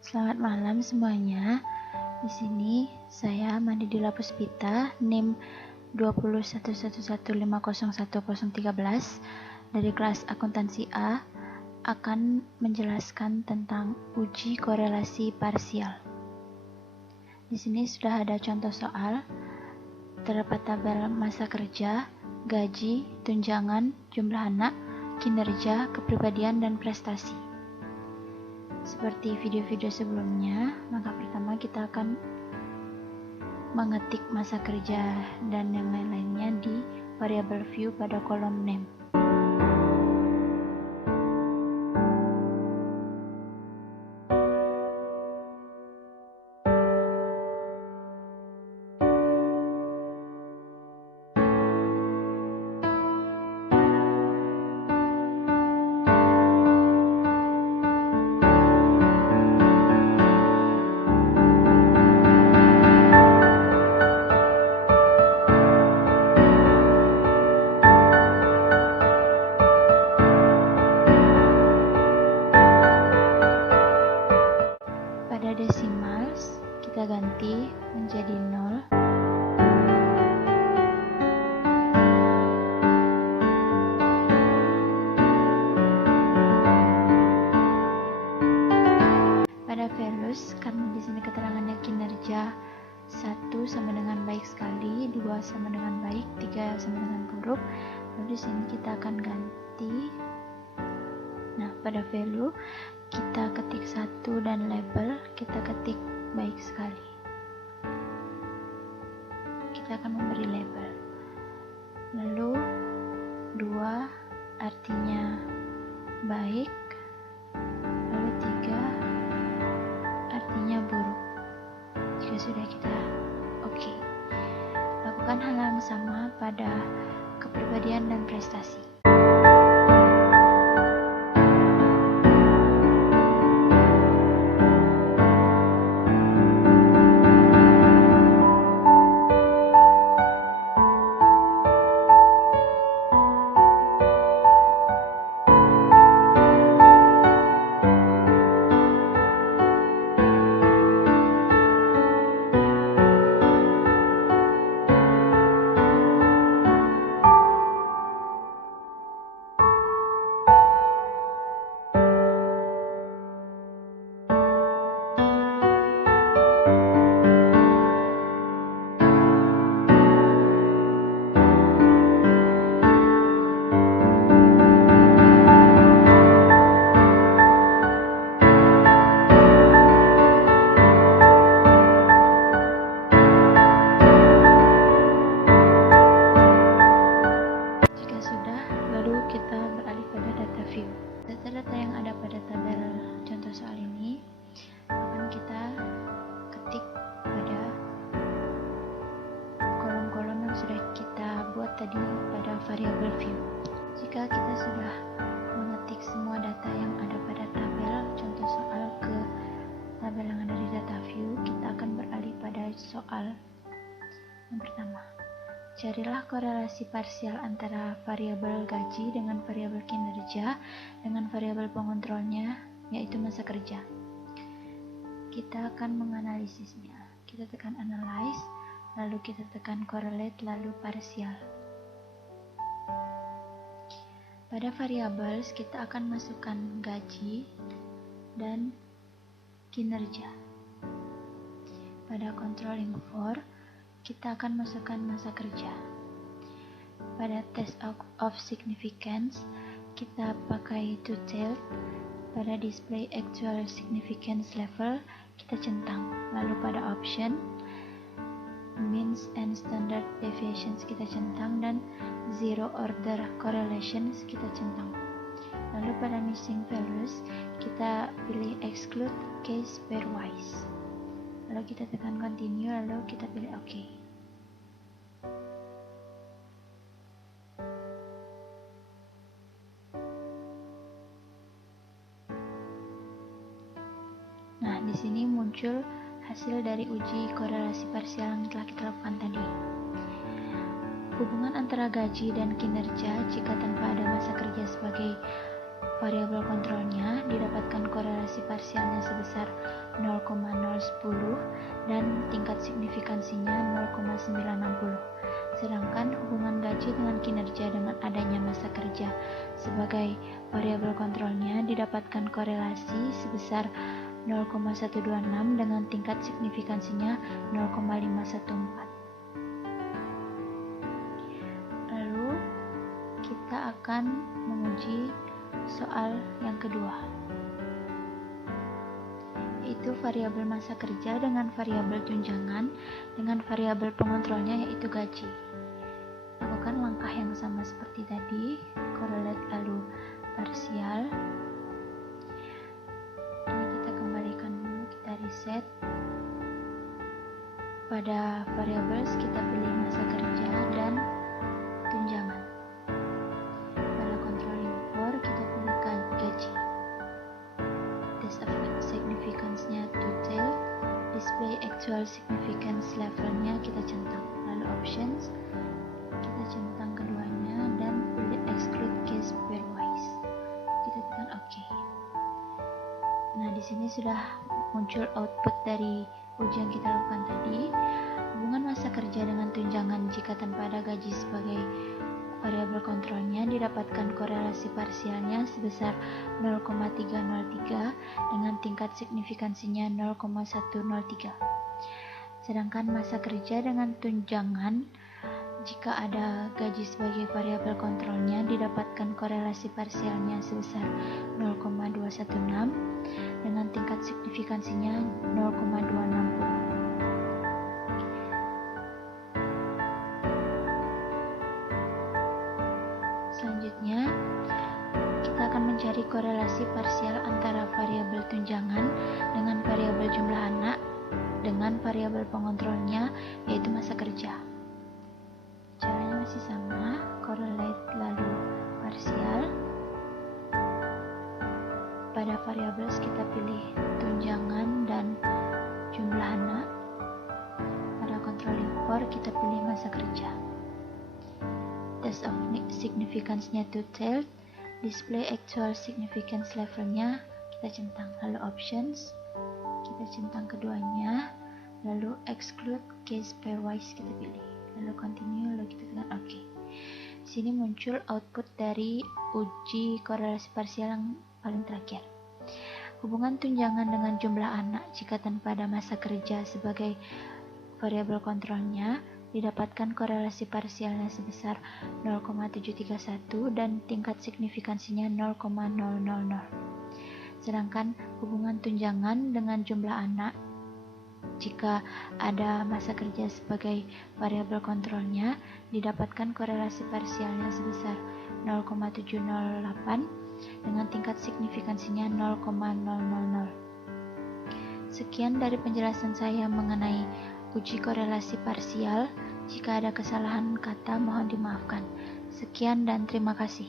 Selamat malam semuanya. Di sini saya Mandi Dila Puspita, NIM 20111501013 dari kelas akuntansi A akan menjelaskan tentang uji korelasi parsial. Di sini sudah ada contoh soal, terdapat tabel masa kerja, gaji, tunjangan, jumlah anak, kinerja, kepribadian, dan prestasi. Seperti video-video sebelumnya, maka pertama kita akan mengetik masa kerja dan yang lain-lainnya di variable view pada kolom name. Pada decimals, kita ganti menjadi 0. Pada values, karena di sini keterangannya kinerja 1 sama dengan baik sekali, 2 sama dengan baik, 3 sama dengan buruk. Lalu di sini kita akan ganti. Nah, pada value kita ketik 1 dan label kita ketik baik sekali. Kita akan memberi label. Lalu 2 artinya baik, lalu 3 artinya buruk. Jika sudah kita oke. Lakukan hal yang sama pada kepribadian dan prestasi. Kita beralih pada data view. Data-data yang ada pada tabel contoh soal ini akan kita ketik pada kolom-kolom yang sudah kita buat tadi pada variable view. Jika kita sudah mengetik semua data yang ada pada tabel contoh soal ke tabel yang ada di data view, kita akan beralih pada soal yang pertama. Carilah korelasi parsial antara variabel gaji dengan variabel kinerja dengan variabel pengontrolnya, yaitu masa kerja. Kita akan menganalisisnya. Kita tekan analyze, lalu kita tekan correlate, lalu parsial. Pada variables kita akan masukkan gaji dan kinerja. Pada controlling for kita akan masukkan masa kerja. Pada test of significance kita pakai two-tailed. Pada display actual significance level kita centang. Lalu pada option means and standard deviations kita centang, dan zero order correlations kita centang. Lalu pada missing values kita pilih exclude case pairwise. Lalu kita tekan continue, lalu kita pilih OK. Nah, di sini muncul hasil dari uji korelasi parsial yang telah kita lakukan tadi. Hubungan antara gaji dan kinerja jika tanpa ada masa kerja sebagai variabel kontrolnya didapatkan korelasi korelasi parsialnya sebesar 0,010 dan tingkat signifikansinya 0,960. Sedangkan hubungan gaji dengan kinerja dengan adanya masa kerja sebagai variabel kontrolnya didapatkan korelasi sebesar 0,126 dengan tingkat signifikansinya 0,514. Lalu kita akan menguji soal yang kedua, yaitu variabel masa kerja dengan variabel tunjangan dengan variabel pengontrolnya yaitu gaji. Lakukan langkah yang sama seperti tadi, correlate lalu parsial. Ini kita kembalikan dulu, kita reset. Pada variabel kita pilih masa kerja dan tunjangan. Pada controlling for kita pilih gaji. Test of significance-nya total, display actual significance levelnya kita centang. Lalu options kita centang keduanya dan pilih exclude case pairwise. Kita tekan OK. Nah, di sini sudah muncul output dari uji yang kita lakukan tadi. Hubungan masa kerja dengan tunjangan jika tanpa ada gaji sebagai variabel kontrolnya didapatkan korelasi parsialnya sebesar 0,303 dengan tingkat signifikansinya 0,103. Sedangkan masa kerja dengan tunjangan jika ada gaji sebagai variabel kontrolnya didapatkan korelasi parsialnya sebesar 0,216 dengan tingkat signifikansinya 0,260. Selanjutnya, kita akan mencari korelasi parsial antara variabel tunjangan dengan variabel jumlah anak dengan variabel pengontrolnya yaitu masa kerja. Caranya masih sama, correlate lalu parsial. Pada variabel kita pilih tunjangan dan jumlah anak. Pada controlling for kita pilih masa kerja. Test of significance-nya total, display actual significance levelnya kita centang. Lalu options kita centang keduanya, lalu exclude case pairwise kita pilih. Lalu continue, lalu kita tekan OK. Sini muncul output dari uji korelasi parsial yang paling terakhir. Hubungan tunjangan dengan jumlah anak jika tanpa ada masa kerja sebagai variabel kontrolnya didapatkan korelasi parsialnya sebesar 0,731 dan tingkat signifikansinya 0,000. Sedangkan hubungan tunjangan dengan jumlah anak jika ada masa kerja sebagai variabel kontrolnya didapatkan korelasi parsialnya sebesar 0,708 dengan tingkat signifikansinya 0,000. Sekian dari penjelasan saya mengenai uji korelasi parsial. Jika ada kesalahan kata mohon dimaafkan. Sekian dan terima kasih.